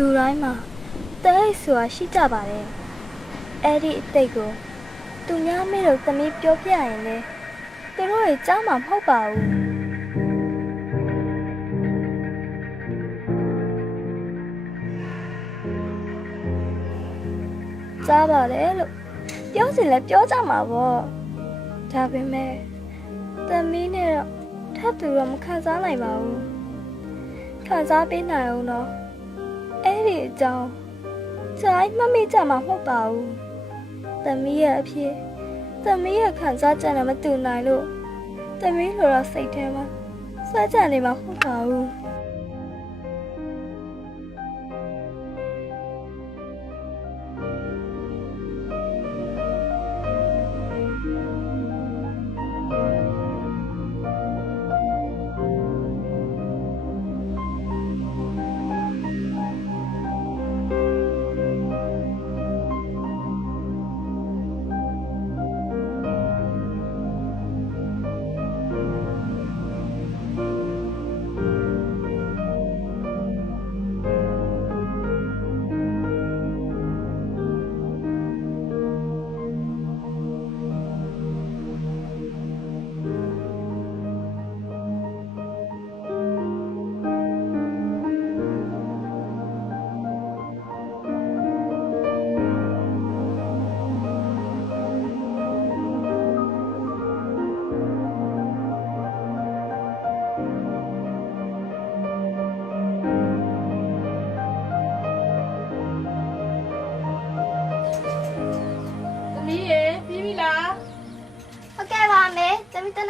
လူတိုင်းမှာတဲအိတ်ဆိုတာရှိကြပါတယ်အဲ့ဒီအတိတ်ကိုသူများမေတို့သမီးပြောပြရင်လေသူတို့ရဲ့ကြားမှာမဟုတ်ပါဘူးကြားပါတယ်လို့ပြောစီလဲပြောကြမှာပေါ့ဒါပေမဲ့သမီးနဲ့တော့ထပ်သူတော့မခံစားနိုင်ပါဘူးခံစားပေးနိုင်အောင်တော့ အဲ့ဒီအကြောင်းဇိုင်းမမေ့ကြမှာမဟုတ်ပါဘူး။သမီးရဲ့အဖြစ်သမီးရဲ့ခံစားချက်နဲ့မတူနိုင်လို့သမီးလိုတော့စိတ်ထဲမှာစကြနေမှာမဟုတ်ပါဘူး။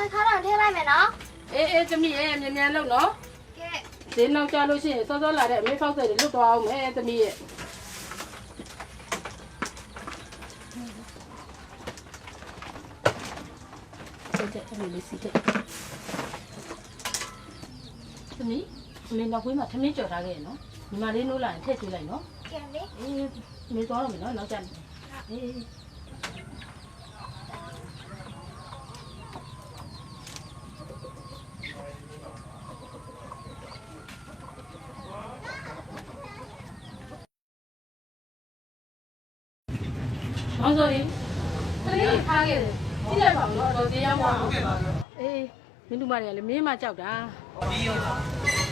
နခါတော့ထည့်လိုက်မယ်နော်အေးအေးသမီးရေမြန်မြန်လုပ်နော်။ကဲဒီနောက်ကြလို့ရှိရင်စောစောလာတဲ့အမေဖောက်တဲ့တွေလွတ်သွားအောင်မယ်သမီးရေဆက်ချက်သမီးလေးစီတဲ့သမီးအမေနောက်ခွေးမှာထမင်းကြော်ထားခဲ့ရနော်ညီမလေးနိုးလာရင်ထည့်ကျွေးလိုက်နော်ကဲမေအေးမေသွားတော့မယ်နော်နောက်ကြမယ်အေး မောင်စောကြီးခလေးခါခဲ့တယ်ကြည့်လိုက်ပါဦးနော်တော့တရားမဟုတ်ဘူးအေးမင်းတို့မတွေကလည်းမင်းမကြောက်တာနိုင်ငံကျော်ရ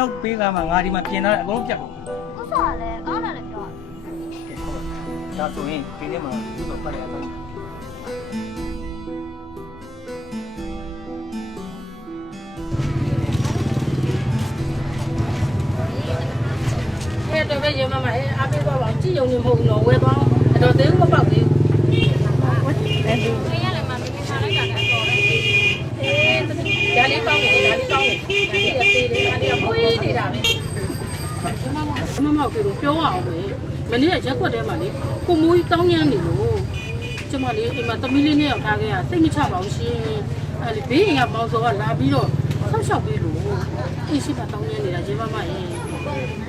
လုတ်ပေးကမှငါဒီမှာပြင်ထားတယ်အကုန်လုံးပြတ်ကုန်။ဥစ္စာလည်းကောင်းတယ်လည်းပြောတယ်ကဲဟုတ်ပါဒါဆိုရင်ဒီနေ့မှာဒီလိုပတ်ရအောင်အဲ့တော့ပဲရေမမအေးအားပေးသွားပါကြည့်ရုံနဲ့မဟုတ်ဘူးနော်ဝယ်သွားအဲ့တော့သေးမပေါက်သေးဘူး။ခင်းရလည်းမမင်းထားလိုက်တာလည်းတော်တယ် အေးဒါလေးကောင်းတယ်ဒါလေးကောင်းတယ်ဒါလေးသေးတယ်ဒါလေးကပွေး နေတာပဲမမမောက်ကတော့ပြောအောင်ပဲမနေ့ကရက်ွက်ထဲမှာလေကိုမိုးကြီးတောင်းညမ်းနေလို့ကျမလေးအိမ်မှာသမီးလေးနဲ့ရောက်ထားခဲ့ရစိတ်မချပါဘူးရှင်အဲ့ဒီဘေးအိမ်ကပေါင်းစောကလာပြီးတော့ဆောက်ရှောက်ပြီးလို့အိမ်ရှိကတောင်းညမ်းနေတာဂျေမမရဲ့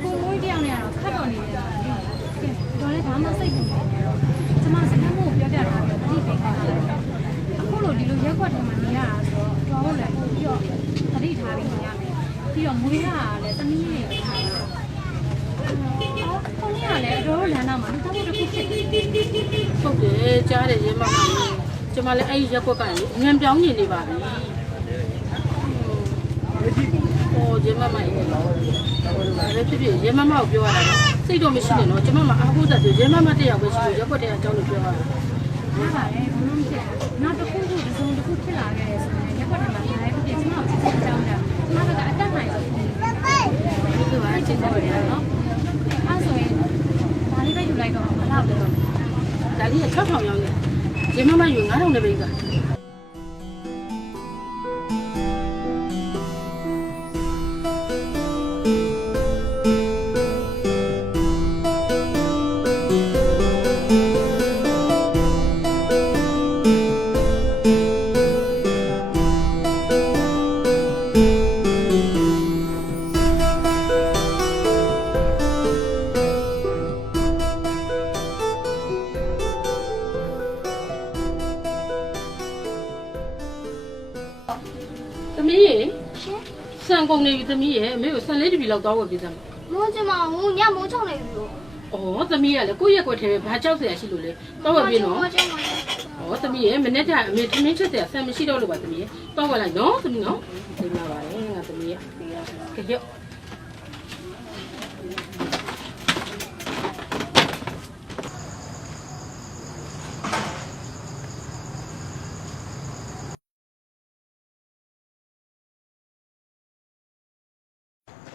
ကိုမိုးတယောက်နဲ့ကတော့ခတ်တော်နေတယ်ကဲတော်လည်းဘာမှစိတ်ကူနေတော့ကျမစကမ်းမို့ပြောပြတာပဲတိပိတ်ခိုင်းတယ်အခုလိုဒီလိုရက်ွက်ထဲမှာနေရတာဆိုတော့တော်လည်းပို့ပြီးတော့တတိထားပြီးနေရမယ် ပြီးတော့မွေးရတာလည်းတနည်းနဲ့ထားတာအော်ကိုကြီးကလည်းအတော်တို့လမ်းတော့မှာလူသားတို့တစ်ခုဖြစ်တယ်ဟုတ်တယ်ကြားတယ်ရေမမလေးကျမလည်းအဲ့ဒီရက်ွက်ကလေအငံပြောင်းနေနေပါပြီဒီရဲမမရေးနေတော့ဒါလည်းဖြစ်ဖြစ်ရဲမမကိုပြောရတာနော်စိတ်တော့မရှိနဲ့နော်ကျမမအားကိုးတတ်တယ်ရဲမမတစ်ယောက်ပဲရှိလို့ရက်ွက်တဲ့အကြောင်းကိုပြောရတာဟုတ်ပါတယ်ဘုံလုံးဖြစ်နောက်တစ်ခုခုတစ်စုံတစ်ခုဖြစ်လာခဲ့တယ်ဆိုရင်ရက်ွက်ထဲမှာဒါလည်းဖြစ်ဖြစ်ကျမကိုချက်ချင်းအကြောင်းတာကျမကအတက်နိုင်ဆုံးဖြစ်နေတယ် ဒီကချင်းတော့ရနော် အဲ့ဆိုရင်ဒါလေးပဲယူလိုက်တော့မလောက်တော့ ဒါလေးက6000ရောင်းနေရဲ မမယူ9000နဲ့ပဲက သမီးရေဆန်ကုန်နေပြီသမီးရေအမေကိုဆန်လေးတစ်ပြီလောက်တောင်းဝယ်ပေးစမ်းပါမိုးချင်မဘူးညမိုးချုံနေပြီလို့။အော်သမီးကလည်းကိုယ့်ရက်ကွက်ထဲပဲဘာကြောက်စရာရှိလို့လဲ။တောင်းဝယ်ပေးနော်မိုးချုံမ။အော်သမီးရေမနေ့ကအမေထမင်းချက်စရာဆန်မရှိတော့လို့ပါသမီးရေ။တောင်းဝယ်လိုက်နော်သမီးနော်။ဒီမှာပါလေငါသမီးရေ။ကြည့်ရ။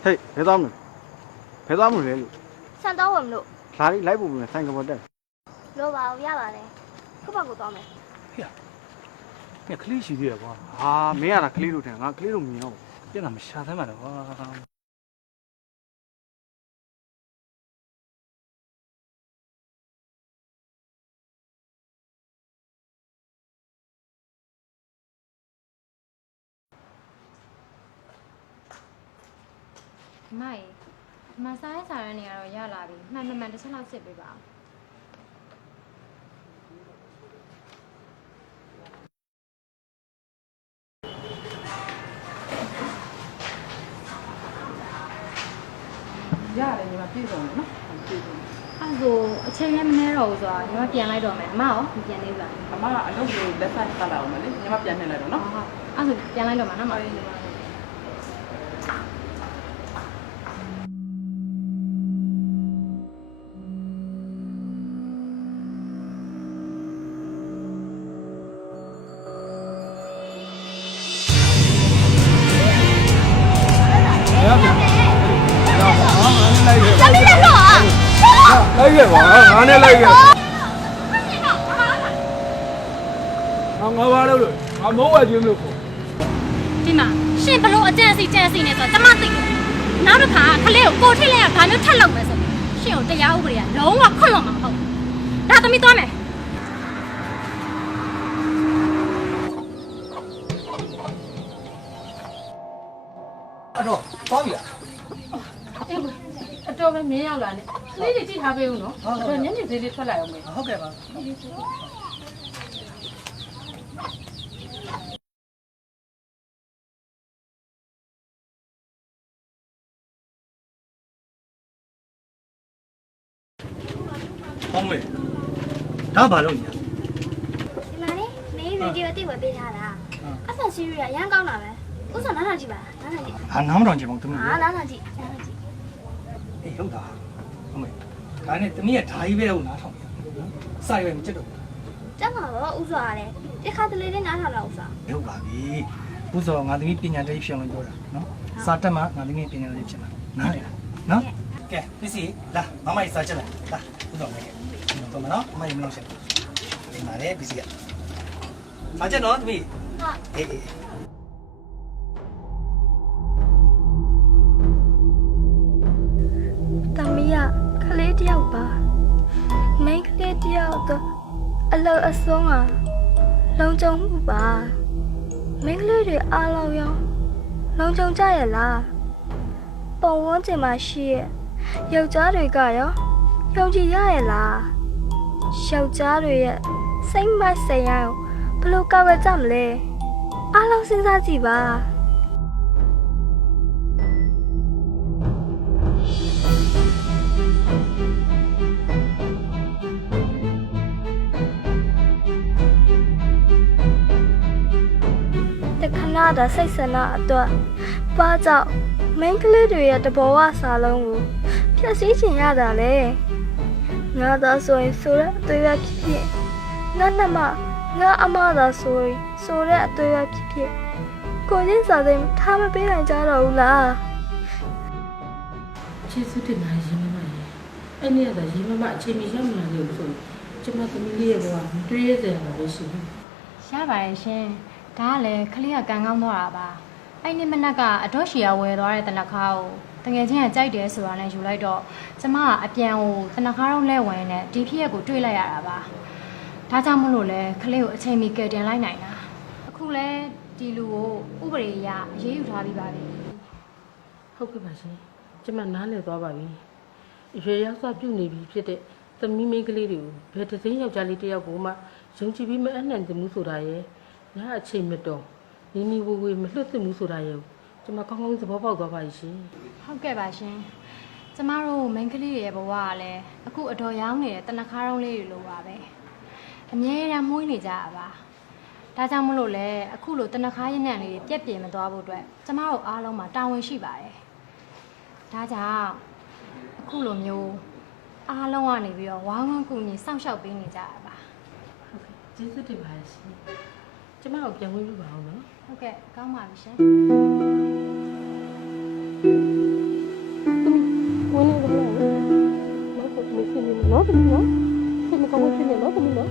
ဟေးဘယ်သွားမလဲဘယ်သွားမလဲလို့ဆန်တော့ဝင်မလို့လာလိလိုက်ဖို့ပြန်ဆိုင်ကပေါ်တက်လို့ပါဘူးရပါတယ်ခုဘကိုသွားမယ်ညကလေးရှိသေးတယ်ကွာဟာမင်းရတာကလေးလို့ထင်ငါကလေးလို့မြင်တော့ပြန်လာမရှာသမ်းပါတော့ကွာ မိုင်မစားရစားရနေရတော့ရလာပြီမှန်မှန်မှန်တစ်ချက်လောက်စစ်ပေးပါဦးရတယ်ညီမပြေဆုံးတယ်နော်။ပြေဆုံးအဲ့ဆိုအချိန်လည်းမနှဲတော့ဘူးဆိုတာညီမပြန်လိုက်တော့မယ်အမရောမပြန်သေးဘူးလားအမကအလုပ်ကိုလက်ဆက်တက်လာအောင်မလေးညီမပြန်နေလိုက်တော့နော်ဟုတ်ဟုတ်အဲ့ဆိုပြန်လိုက်တော့မှာနော်မလိုက် ခဲ့ပါငါနဲ့လိုက်ခဲ့ငါငါပါလို့ငါမိုးဝဲခြင်းလို့ပေါ့ဒီမှာရှင်ဘလို့အကြံစီကြံစီနေဆိုတော့ကျမသိတယ်နောက်တစ်ခါခလေးကိုကိုထိလိုက်ရဘာမျိုးထက်လုပ်မယ်ဆိုရှင်ကိုတရားဥပဒေကလုံးဝခွင့်လွှတ်မှာမဟုတ်ဘူးဒါသမီးသွားမယ်အဲ့တော့သွားပြီလား။အေးအတော်ပဲမင်းရောက်လာနဲ့။ လေးတွေကြည့်ထားပေးဦးနော်။အဲ့တော့ညနေသေးလေးထွက်လာအောင်မယ်ဟုတ်ကဲ့ပါဟောင်းမေဒါဘာလို့ညာဒီမှာလေမင်းဗီဒီယိုတိတ်ဝယ်ပေးထားတာအဆန်စီရီကရမ်းကောင်းတာပဲဥစ္စာနားထောင်ကြည့်ပါနားထောင်ကြည့်ဟာနားမတော်ချင်ပါဘူးတမီးဟာနားထောင်ကြည့်နားထောင်ကြည့်အေးဟုတ်တာ ဟုတ်မေဒါနဲ့တမီးကဓာကြီးပဲကိုနားထောင်ပြစာရွယ်မကြည့်တော့ကျမတော့ဥစ္စာရတယ်ဒီခါတလေလေးနားထောင်တာဥစ္စာဟုတ်ပါပြီဥစ္စာငါသမီးပညာတတ်ဖြစ်အောင်ပြောတာနော်စာတက်မှငါသမီးပညာတတ်ဖြစ်မှာနားလေနော်ကဲပစ္စည်းလာမမကြီးစာချက်လိုက်လာဥစ္စာမယ်တော့မနော်မမကြီးမလို့ရှင်းဒီမှာလေပစ္စည်းကစာချက်နော်သမီးဟာအေးအေး က်တော့အလောအဆုံးอ่ะလုံခြုံမှုပါမိန်းကလေးတွေအားလုံးရောလုံခြုံကြရဲ့လားပုံဝန်းကျင်မှာရှိရဲ့ယောက်ျားတွေကရောယုံကြည်ရရဲ့လားယောက်ျားတွေရဲ့စိတ်မဆိုင်ရအောင်ဘယ်လိုကောက်ရကြမလဲအားလုံးစဉ်းစားကြည့်ပါ ဏတာစိတ်ဆန္ဒအတွက်ဘာကြောင့်မိန်းကလေးတွေရဲ့တဘောဝစာလုံးကိုဖျက်ဆီးချင်ရတာလေငါသာဆိုရင်ဆိုတဲ့အသွေးပဲဖြစ်ဖြစ်ငါနှမငါအမသာဆိုရင်ဆိုတဲ့အသွေးပဲဖြစ်ဖြစ်ကိုချင်းစာသိမ်းထားမပေးနိုင်ကြတော့ဘူးလားကျေးဇူးတင်ပါတယ်ရင်မမရေအဲ့ဒီကသာရင်မမအချိန်မီရောက်မလာလို့ဆိုကျမသမီးလေးရဲ့ဘဝမတွေးရစရာပဲရှိတယ်ရပါတယ်ရှင် ဒါကလည်းခလေးကကန်ကောင်းသွားတာပါအဲ့ဒီမနက်ကအတော့ရှီယာဝယ်သွားတဲ့တနခါကိုတကယ်ချင်းကကြိုက်တယ်ဆိုတာနဲ့ယူလိုက်တော့ကျမကအပြန်ကိုတနခါတော့လဲဝင်နဲ့ဒီဖြစ်ရက်ကိုတွေးလိုက်ရတာပါဒါကြောင့်မလို့လဲခလေးကိုအချိန်မီကယ်တင်လိုက်နိုင်တာအခုလဲဒီလူကိုဥပဒေအရအရေးယူထားပြီးပါပြီဟုတ်ကဲ့ပါရှင်ကျမနားလည်သွားပါပြီရွေရောက်စွာပြုတ်နေပြီဖြစ်တဲ့သမီးမိန်းကလေးတွေကိုဘယ်တစ်သိန်းယောက်ျားလေးတစ်ယောက်ကိုမှယုံကြည်ပြီးမအနှံ့သမှုဆိုတာရဲ့ ညအချိန်မတော်နီနီဝေဝေမလွတ်သမှုဆိုတာရဲ့ကျမကောင်းကောင်းသဘောပေါက်သွားပါရှင်ဟုတ်ကဲ့ပါရှင်ကျမတို့မိန်းကလေးတွေရဲ့ဘဝကလည်းအခုအတော်ရောင်းနေတဲ့တနခါတော့လေးတွေလိုပါပဲအမြဲတမ်းမှုန်းနေကြရပါဒါကြောင့်မလို့လဲအခုလိုတနခါရညံ့လေးတွေပြက်ပြင်းမသွားဖို့အတွက်ကျမတို့အားလုံးမှာတာဝန်ရှိပါတယ်ဒါကြောင့်အခုလိုမျိုးအားလုံးကနေပြီးတော့ဝါဝန်းကူညီစောင့်ရှောက်ပေးနေကြရပါဟုတ်ကဲ့ကျေးဇူးတင်ပါတယ်ရှင် ကျမကိုပြန်ဝင်ပြပါအောင်နော်ဟုတ်ကဲ့ကောင်းပါပြီရှင်ဝင်နေကြလားမဟုတ်ဘူးဖြစ်နေနော်တမီးနော်ဖြစ်မကောင်းဘူးဖြစ်နေနော်တမီးနော်